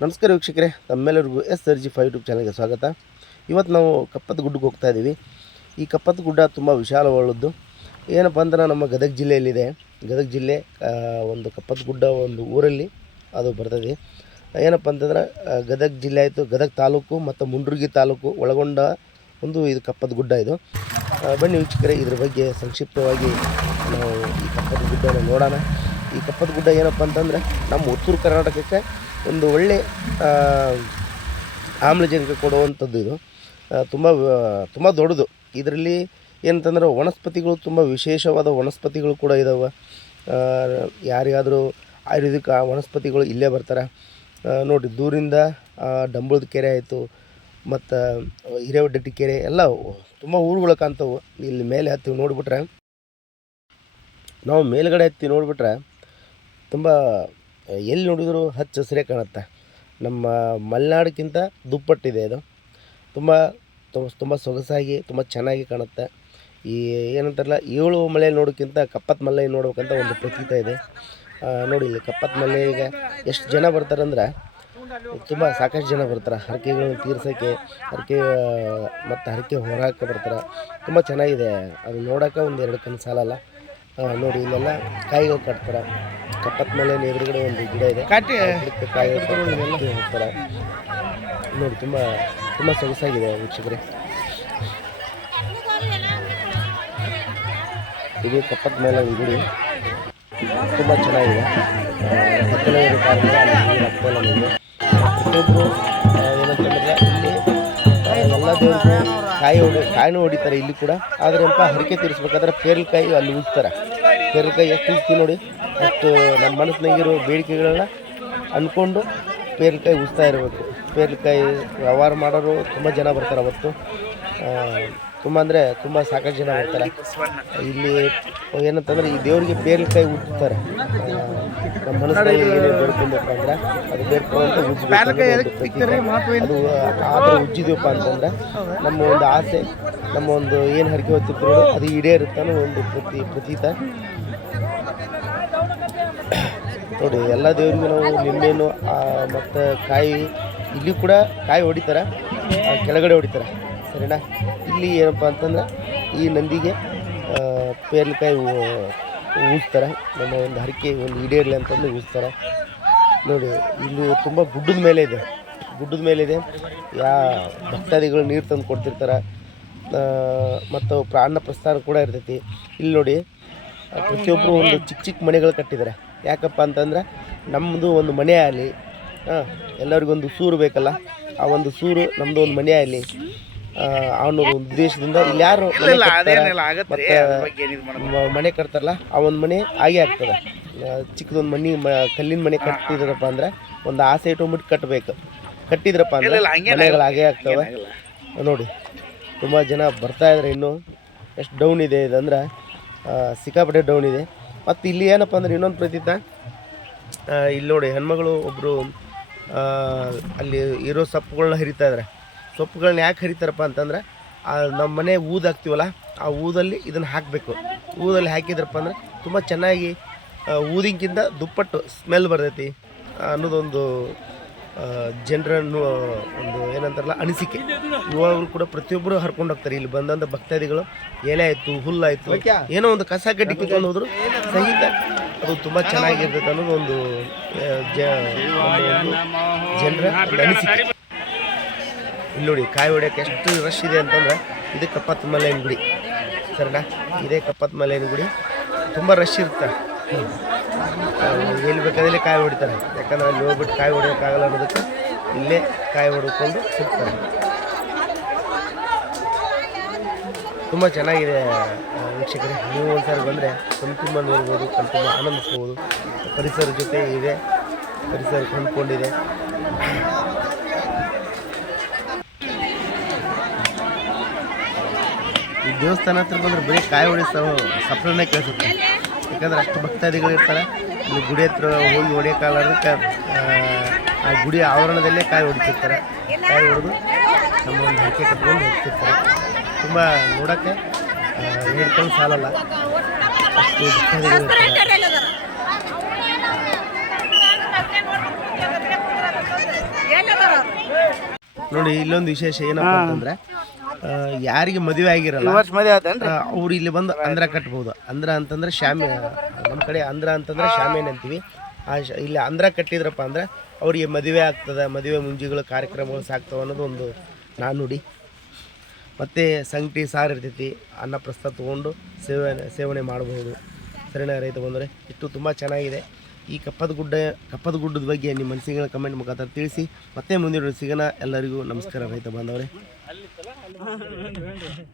ನಮಸ್ಕಾರ ವೀಕ್ಷಕರೇ, ತಮ್ಮೆಲ್ಲರಿಗೂ S R G five YouTube ಚಾನಲ್ಗೆ ಸ್ವಾಗತ. ಇವತ್ತು ನಾವು ಕಪ್ಪದ ಗುಡ್ಡಕ್ಕೆ ಹೋಗ್ತಾ ಇದ್ದೀವಿ. ಈ ಕಪ್ಪದ ಗುಡ್ಡ ತುಂಬ ವಿಶಾಲವಾದದ್ದು. ಏನಪ್ಪ ಅಂದ್ರೆ ನಮ್ಮ ಗದಗ ಜಿಲ್ಲೆಯಲ್ಲಿದೆ. ಗದಗ ಜಿಲ್ಲೆ ಒಂದು ಕಪ್ಪದ ಗುಡ್ಡ ಒಂದು ಊರಲ್ಲಿ ಅದು ಬರ್ತದೆ. ಏನಪ್ಪ ಅಂತಂದ್ರೆ ಗದಗ ಜಿಲ್ಲೆ ಆಯಿತು, ಗದಗ ತಾಲೂಕು ಮತ್ತು ಮುಂಡ್ರಿಗಿ ತಾಲೂಕು ಒಳಗೊಂಡ ಒಂದು ಇದು ಕಪ್ಪದ ಗುಡ್ಡ ಇದು. ಬನ್ನಿ ವೀಕ್ಷಕರೇ, ಇದ್ರ ಬಗ್ಗೆ ಸಂಕ್ಷಿಪ್ತವಾಗಿ ನಾವು ಈ ಕಪ್ಪದ ಗುಡ್ಡನ ನೋಡೋಣ. ಈ ಕಪ್ಪದ ಗುಡ್ಡ ಏನಪ್ಪ ಅಂತಂದ್ರೆ, ನಮ್ಮ ಉತ್ತರ ಕರ್ನಾಟಕಕ್ಕೆ ಒಂದು ಒಳ್ಳೆ ಆಮ್ಲಜನಕ ಕೊಡುವಂಥದ್ದು ಇದು. ತುಂಬ ತುಂಬ ದೊಡ್ಡದು. ಇದರಲ್ಲಿ ಏನಂತಂದ್ರೆ ವನಸ್ಪತಿಗಳು ತುಂಬ ವಿಶೇಷವಾದ ವನಸ್ಪತಿಗಳು ಕೂಡ ಇದ್ದಾವೆ ಯಾರಿಗಾದರೂ ಆಯುರ್ವೇದಿಕ್ ವನಸ್ಪತಿಗಳು ಇಲ್ಲೇ ಬರ್ತಾರೆ. ನೋಡಿ, ದೂರಿಂದ ಡಂಬಳದ ಕೆರೆ ಆಯಿತು, ಮತ್ತು, ಹಿರೇವಡ್ಡಟ್ಟಿ ಕೆರೆ, ಎಲ್ಲ ತುಂಬ ಊರುಗಳು ಕಾಣ್ತವು. ಇಲ್ಲಿ ಮೇಲೆ ಹತ್ತಿ ನೋಡಿಬಿಟ್ರೆ, ನಾವು ಮೇಲುಗಡೆ ಹತ್ತಿ ನೋಡಿಬಿಟ್ರೆ, ತುಂಬ ಎಲ್ಲಿ ನೋಡಿದರೂ ಹಚ್ಚ ಹಸಿರೇ ಕಾಣುತ್ತೆ. ನಮ್ಮ ಮಲೆನಾಡಿಗಿಂತ ದುಪ್ಪಟ್ಟಿದೆ ಇದು. ತುಂಬ ತುಂಬ ಸೊಗಸಾಗಿ, ತುಂಬ ಚೆನ್ನಾಗಿ ಕಾಣುತ್ತೆ. ಈ ಏನಂತಾರಲ್ಲ, ಏಳು ಮಲೆ ನೋಡೋಕ್ಕಿಂತ ಕಪ್ಪತ್ ಮಲೆ ನೋಡ್ಬೇಕಂತ ಒಂದು ಪ್ರತೀತ ಇದೆ. ನೋಡಿ ಇಲ್ಲಿ ಕಪ್ಪತ್ ಮಲೆ ಈಗ ಎಷ್ಟು ಜನ ಬರ್ತಾರಂದ್ರೆ ತುಂಬ ಸಾಕಷ್ಟು ಜನ ಬರ್ತಾರೆ. ಹರಕೆಗಳನ್ನು ತೀರ್ಸೋಕ್ಕೆ ಹರಕೆ ಮತ್ತು ಹರಕೆ ಹೊರಕ್ಕೆ ಬರ್ತಾರೆ. ತುಂಬ ಚೆನ್ನಾಗಿದೆ. ಅದು ನೋಡೋಕೆ ಒಂದು ಎರಡು ಕಣ್ಣು ಸಾಲಲ್ಲ. ನೋಡಿ ಇಲ್ಲೆಲ್ಲ ಕಾಯಿಗಳು ಕಟ್ತಾರೆ. ಕಪ್ಪತ್ ಮೇಲೆ ಎದುರುಗಡೆ ಒಂದು ಗಿಡ ಇದೆ. ಹೋಗ್ತಾರೆ ನೋಡಿ ತುಂಬ ತುಂಬ ಸೊಗಸಾಗಿದೆ ವೀಕ್ಷಕರೇ. ಇದು ಕಪ್ಪತ್ ಮೇಲೆ ಒಂದು ಗುಡಿ ತುಂಬ ಚೆನ್ನಾಗಿದೆ. ಕತ್ತಲೆ ಇರೋ ನಮಗೆ ಪ್ರತಿಯೊಬ್ಬರು ಏನಂತಂದ್ರೆ ಇಲ್ಲಿ ಎಲ್ಲ ದೇವರು ಕಾಯಿ ಹೊಡಿ ಕಾಯಿನೂ ಹೊಡಿತಾರೆ ಇಲ್ಲಿ ಕೂಡ. ಆದ್ರೆ ಹರಿಕೆ ಹರಕೆ ತೀರಿಸ್ಬೇಕಾದ್ರೆ ಪೇರ್ಲಕಾಯಿ ಅಲ್ಲಿ ಉಜ್ತಾರೆ. ಪೇರಲಕಾಯಿ ಎಷ್ಟು ನೋಡಿ, ಅಷ್ಟು ನಮ್ಮ ಮನಸ್ಸಿನಾಗಿರೋ ಬೇಡಿಕೆಗಳನ್ನ ಅಂದ್ಕೊಂಡು ಪೇರೆಕಾಯಿ ಉಜ್ತಾ ಇರಬೇಕು. ಪೇರೆಕಾಯಿ ವ್ಯವಹಾರ ಮಾಡೋರು ತುಂಬ ಜನ ಬರ್ತಾರೆ ಅವತ್ತು. ತುಂಬ ಅಂದರೆ ತುಂಬ ಸಾಕಷ್ಟು ಜನ ಬರ್ತಾರೆ. ಇಲ್ಲಿ ಏನಂತಂದ್ರೆ ಈ ದೇವರಿಗೆ ಬೇರೆ ಉಜ್ತಾರೆ ನಮ್ಮ ಮನಸ್ಸಿನಲ್ಲಿ ಏನೇನು ಅಂದ್ರೆ ಅದು ಉಜ್ಜಬೇಕು ಅದು ಆ ಥರ ಉಜ್ಜಿದ್ವಪ್ಪ ಅಂತಂದ್ರೆ ನಮ್ಮ ಒಂದು ಆಸೆ ನಮ್ಮ ಒಂದು ಏನು ಹರಕೆ ಹೊತ್ತಿದ್ರು ಅದು ಈಡೇರುತ್ತೆ ಅನ್ನೋ ಒಂದು ಪ್ರತಿ ಪ್ರತೀತ. ನೋಡಿ ಎಲ್ಲ ದೇವರಿಗೂ ನಾವು ನಿಂಬೆಹಣ್ಣು ಮತ್ತು ಕಾಯಿ ಇಲ್ಲಿ ಕೂಡ ಕಾಯಿ ಹೊಡಿತಾರೆ. ಕೆಳಗಡೆ ಹೊಡಿತಾರೆ. ಸರಿನಾ ಇಲ್ಲಿ ಏನಪ್ಪ ಅಂತಂದ್ರೆ ಈ ನಂದಿಗೆ ಪೇರ್ಲಿಕಾಯಿ ಊಸ್ತಾರೆ ನಮ್ಮ ಒಂದು ಹರಕೆ ಒಂದು ಈಡೇರಲಿ ಅಂತಂದು ಊಸ್ತಾರೆ ನೋಡಿ, ಇಲ್ಲಿ ತುಂಬ ಗುಡ್ಡದ ಮೇಲೆ ಇದೆ. ಗುಡ್ಡದ ಮೇಲೆ ಇದೆ. ಯಾ, ಭಕ್ತಾದಿಗಳು ನೀರು ತಂದು ಕೊಡ್ತಿರ್ತಾರೆ. ಮತ್ತು ಪ್ರಾಣ ಪ್ರಸ್ಥಾನ ಕೂಡ ಇರ್ತೈತಿ. ಇಲ್ಲಿ ನೋಡಿ ಪ್ರತಿಯೊಬ್ಬರು ಒಂದು ಚಿಕ್ಕ ಚಿಕ್ಕ ಮನೆಗಳು ಕಟ್ಟಿದ್ದಾರೆ ಯಾಕಪ್ಪ ಅಂತಂದ್ರೆ ನಮ್ಮದು ಒಂದು ಮನೆ ಆಗಲಿ ಹಾಂ ಎಲ್ಲರಿಗೊಂದು ಸೂರು ಬೇಕಲ್ಲ, ಆ ಒಂದು ಸೂರು ನಮ್ಮದು ಒಂದು ಮನೆ ಆಗಲಿ ಅವನ ಒಂದು ಉದ್ದೇಶದಿಂದ ಇಲ್ಲಿ ಯಾರು ಮನೆ ಕಟ್ತಾರಲ್ಲ ಆ ಒಂದು ಮನೆ ಆಗೇ ಆಗ್ತದೆ. ಚಿಕ್ಕದೊಂದು ಮನೆ ಮ ಕಲ್ಲಿನ ಮನೆ ಕಟ್ಟಿದ್ರಪ್ಪ ಅಂದ್ರೆ ಒಂದು ಆಸೆ ಇಟ್ಕೊಂಡ್ಬಿಟ್ಟು ಕಟ್ಟಬೇಕು ಕಟ್ಟಿದ್ರಪ್ಪ ಅಂದ್ರೆ ಮನೆಗಳು ಆಗೇ ಆಗ್ತವೆ. ನೋಡಿ ತುಂಬ ಜನ ಬರ್ತಾ ಇದ್ದಾರೆ ಇನ್ನು. ಎಷ್ಟು ಡೌನ್ ಇದೆ ಇದಂದ್ರೆ ಸಿಕ್ಕಾಪಟ್ಟೆ ಡೌನ್ ಇದೆ. ಮತ್ತು ಇಲ್ಲಿ ಏನಪ್ಪ ಅಂದ್ರೆ ಇನ್ನೊಂದು ಪ್ರತೀತ. ಇಲ್ಲಿ ನೋಡಿ ಹೆಣ್ಮಗಳು ಒಬ್ಬರು ಅಲ್ಲಿ ಇರೋ ಸೊಪ್ಪುಗಳನ್ನ ಹರಿತಾ ಇದ್ದಾರೆ ಸೊಪ್ಪುಗಳನ್ನ ಯಾಕೆ ಹರಿತಾರಪ್ಪ ಅಂತಂದ್ರೆ ಆ ನಮ್ಮ ಮನೆ ಊದು ಹಾಕ್ತೀವಲ್ಲ ಆ ಊದಲ್ಲಿ ಇದನ್ನು ಹಾಕಬೇಕು. ಊದಲ್ಲಿ ಹಾಕಿದ್ರಪ್ಪ ಅಂದ್ರೆ ತುಂಬ ಚೆನ್ನಾಗಿ ಊದಿಂಕಿಂತ ದುಪ್ಪಟ್ಟು ಸ್ಮೆಲ್ ಬರ್ತೈತಿ ಅನ್ನೋದೊಂದು ಜನರನ್ನು ಒಂದು ಏನಂತಾರಲ್ಲ ಅನಿಸಿಕೆ. ಇವಾಗಲೂ ಕೂಡ ಪ್ರತಿಯೊಬ್ಬರು ಹರ್ಕೊಂಡು ಹೋಗ್ತಾರೆ. ಇಲ್ಲಿ ಬಂದಂಥ ಭಕ್ತಾದಿಗಳು ಎಲೆ ಆಯಿತು ಹುಲ್ಲಾಯಿತು ಏನೋ ಒಂದು ಕಸ ಕಡ್ಡಿ ಕಿತ್ಕೊಂಡು ಹೋದ್ರು ಸಹಿತ ಅದು ತುಂಬ ಚೆನ್ನಾಗಿರ್ತೈತೆ ಅನ್ನೋದು ಒಂದು ಜನರ ಅನಿಸಿಕೆ. ಇಲ್ಲಿ ನೋಡಿ, ಕಾಯಿ ಹೊಡೆಯೋಕ್ಕೆ ಎಷ್ಟು ರಶ್ ಇದೆ ಅಂತಂದ್ರೆ ಇದೇ ಕಪ್ಪತ್ ಮಲೆಯನ ಗುಡಿ. ಸರಿನಾ? ಇದೇ ಕಪ್ಪತ್ ಮಲೆಯನ ಗುಡಿ. ತುಂಬ ರಶ್ ಇರುತ್ತೆ. ಎಲ್ಲಿ ಬೇಕಾದಲ್ಲಿ ಕಾಯಿ ಹೊಡಿತಾರೆ. ಯಾಕಂದ್ರೆ ಅಲ್ಲಿ ಹೋಗ್ಬಿಟ್ಟು ಕಾಯಿ ಹೊಡೆಯೋಕ್ಕಾಗಲ್ಲ ಅನ್ನೋದಕ್ಕೆ ಇಲ್ಲೇ ಕಾಯಿ ಹೊಡ್ಕೊಂಡು ಸಿಗ್ತಾರೆ ತುಂಬ ಚೆನ್ನಾಗಿದೆ ವೀಕ್ಷಕರೇ. ನೀವು ಒಂದ್ಸಾರಿ ಬಂದರೆ ಕಣ್ತುಂಬ ನೋಡ್ಬೋದು ಕಣ್ತುಂಬ ಆನಂದಿಸ್ಬೋದು. ಪರಿಸರ ಜೊತೆ ಇದೆ, ಪರಿಸರ ಹೊಂದ್ಕೊಂಡಿದೆ ಈ ದೇವಸ್ಥಾನ ಹತ್ರ ಬಂದ್ರೆ ಬರೀ ಕಾಯಿ ಹೊಡಿಸೋ ಸಪ್ಲನೇ ಕೇಳಿಸುತ್ತೆ. ಯಾಕಂದ್ರೆ ಅಷ್ಟು ಭಕ್ತಾದಿಗಳು ಇರ್ತಾರೆ. ಇಲ್ಲಿ ಗುಡಿ ಹತ್ರ ಹೋಗಿ ಹೊಡೆಯೋಕ್ಕಾಗಲಾರ್ದಕ್ಕೆ ಆ ಗುಡಿ ಆವರಣದಲ್ಲೇ ಕಾಯಿ ಹೊಡಿತಿರ್ತಾರೆ. ಕಾಯಿ ಹೊಡೆದು ನಮ್ಮ ಒಂದು ಹರಕೆ ಕಟ್ಕೊಂಡು ಹೋಗ್ತಿರ್ತಾರೆ. ತುಂಬ ನೋಡೋಕ್ಕೆ ಹೇಳ್ಕೊಂಡು ಸಾಲಲ್ಲ. ಅಷ್ಟು ಭಕ್ತಾದಿಗಳು ಇರ್ತಾರೆ. ನೋಡಿ ಇಲ್ಲೊಂದು ವಿಶೇಷ ಏನಪ್ಪ ಅಂತಂದ್ರೆ ಯಾರಿಗೆ ಮದುವೆ ಆಗಿರಲ್ಲ ವರ್ಷ ಮದುವೆ ಆತೇನ್ರಿ? ಅವ್ರು ಇಲ್ಲಿ ಬಂದು ಅಂದ್ರ ಕಟ್ಬೋದು. ಅಂದ್ರ ಅಂತಂದ್ರೆ ಶಾಮೆ ನಮ್ಮ ಕಡೆ ಅಂದ್ರ ಅಂತಂದ್ರೆ ಶಾಮೇನ್ ಅಂತೀವಿ. ಆ ಶ- ಇಲ್ಲಿ ಅಂದ್ರ ಕಟ್ಟಿದ್ರಪ್ಪ ಅಂದ್ರೆ ಅವ್ರಿಗೆ ಮದುವೆ ಆಗ್ತದೆ ಮದುವೆ ಮುಂಜಿಗಳು ಕಾರ್ಯಕ್ರಮಗಳು ಸಾಕ್ತವೆ ಅನ್ನೋದು ಒಂದು ನಾನುಡಿ ಮತ್ತು ಸಂಗಟಿ ಸಾರು ಇರ್ತೈತಿ ಅನ್ನ ಪ್ರಸ್ತಾವ ತೊಗೊಂಡು ಸೇವನೆ ಸೇವನೆ ಮಾಡಬಹುದು ಸರಿನಾ ರೈತ ಬಂದರೆ? ಇಷ್ಟು ತುಂಬ ಚೆನ್ನಾಗಿದೆ. ಈ ಕಪ್ಪದ ಗುಡ್ಡ ಕಪ್ಪದ ಗುಡ್ಡದ ಬಗ್ಗೆ ನಿಮ್ಮ ಮನಸ್ಸಿಗೆ ಕಮೆಂಟ್ ಮುಖಾಂತರ ತಿಳಿಸಿ. ಮತ್ತೆ ಮುಂದಿನ ಸಿಗೋಣ. ಎಲ್ಲರಿಗೂ ನಮಸ್ಕಾರ ರೈತ ಬಾಂಧವರೇ. வேண்டாம்